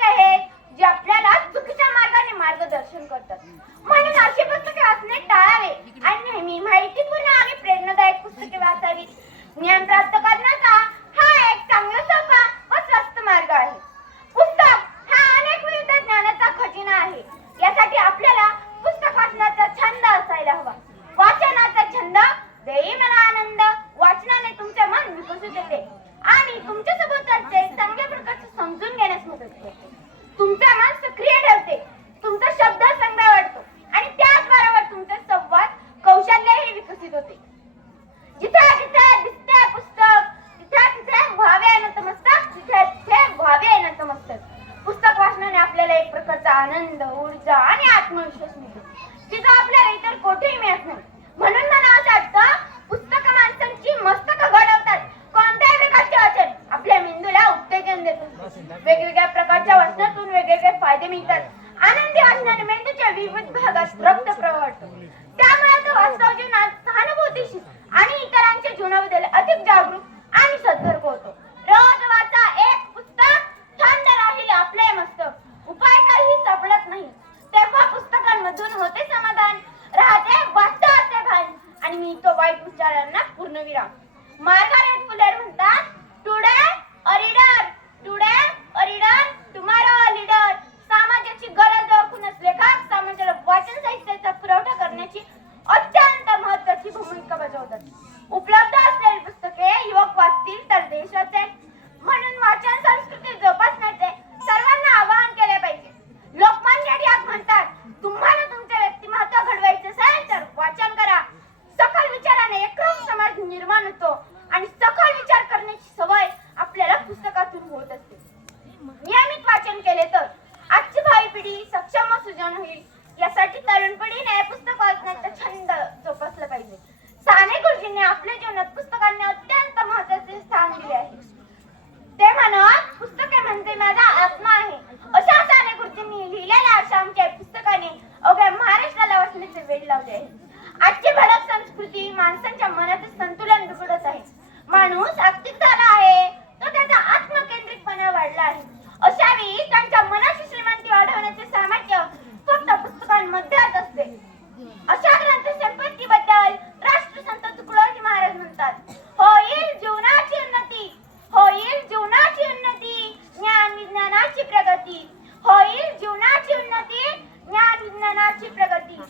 पुस्तके आहेत जी आपल्याला चुकीच्या मार्गाने मार्गदर्शन करतात. म्हणून अशी पुस्तके वाचणे टाळावे आणि नेहमी माहितीपूर्ण आणि प्रेरणादायक पुस्तके वाचावीत. ज्ञान प्राप्त करण्याचा हा एक चांगला, सोपा व स्वस्त मार्ग आहे. पुस्तक हा अनेक विविध ज्ञानाचा खजिना आहे. यासाठी आपल्याला पुस्तक वाचण्याचा छंद असायला हवा. वाचनाचा छंद देई मला आनंद. वाचनाने तुमचे मन विकसित होते आणि तुमच्या सभोवतालचे चांगल्या प्रकारचे समजून घेण्यास मदत करते. तुमचे मन सक्रिय ठेवते, तुमचा शब्द संग्रह वाढतो आणि त्याचबरोबर तुमचे संवाद कौशल्यही विकसित होते. जिथे जिथे दिसते पुस्तक तिथे तिथे व्हावे नतमस्तक. तिथे तिथे व्हावे नतमस्तक. पुस्तक वाचनाने आपल्याला एक प्रकारचा आनंद, ऊर्जा आणि आत्मविश्वास मिळतो, तिचा आपल्याला इतर कोठेही मिळत नाही. म्हणून मला असं वाटतं, पुस्तक माणसांची मस्तक घडवतात. कोणत्याही प्रकारचे वाचन आपल्या मेंदूला उत्तेजन देतात. वेगवेगळ्या प्रकारच्या वाचनातून वेगवेगळे फायदे मिळतात. आनंदी वाचनाने मेंदूच्या विविध भागात रक्त प्रवाह वाढतो. त्यामुळे तो वास्तव जीवनात सहानुभूतीशील आणि इतरांच्या जीवनाबद्दल अधिक जागरूक आणि सतर्क होतो. रोज वाचा एक पुस्तक, थंड राहील आपले मस्तक. उपाय काही सापडत नाही तेव्हा पुस्तकांमधून होते समाधान, राहते वास्तवाचे भान आणि मी तो वाईट विचारांना पूर्णविराम. मार्गारेट फुलेर म्हणतात, today a reader, today a reader, tomorrow a leader. समाजाची गरज ओळखूनच लेखक समाजाला वाचन साहित्याचा पुरवठा करण्याची अत्यंत महत्त्वाची भूमिका बजावतात. उपलब्ध असलेली पुस्तके युवक वाचतील तर देश वाचेल. म्हणून वाचन संस्कृती जोपासण्याचे सर्वांना आवाहन केले पाहिजे. लोकमान्य टिळक म्हणतात, तुम्हाला तुमचे व्यक्तिमत्व घडवायचे असेल तर वाचन करा. सखोल विचाराने एकरूप समाज निर्माण होतो आणि सखोल विचार करण्याची सवय आपल्याला पुस्तकातून होत असते. नियमित वाचन केले तर आजची भावी पिढी सक्षम व सुजाण होईल. यासाठी तरुण पिढीने पुस्तक वाचण्याचा छंद जोपासला पाहिजे. साने गुरुजींनी आपल्या जीवनात पुस्तकांना अत्यंत महत्त्वाचे स्थान दिले आहे. ते म्हणत, पुस्तके म्हणजे माझा आत्मा आहे. अशा साने गुरुजींनी लिहिलेल्या अशा आमच्या पुस्तकाने अवघ्या महाराष्ट्राला वाचण्याचे वेळ लावले आहे. आजची भडक संस्कृती माणसांच्या मनाचे संतुलन बिघडत आहे. माणूस आस्तिक झाला आहे, तो त्याचा आत्मकेंद्रितपणा वाढला आहे. अशा वेळी त्यांच्या मनाची श्रीमंती वाढवण्याचे सामर्थ्य फक्त पुस्तकांमध्येच असते. अशा ग्रंथ संपत्तीबद्दल राष्ट्रसंत तुकडोजी महाराज म्हणतात, होईल जीवनाची उन्नती, होईल जीवनाची उन्नती, ज्ञान विज्ञानाची प्रगती. होईल जीवनाची उन्नती, ज्ञान विज्ञानाची प्रगती.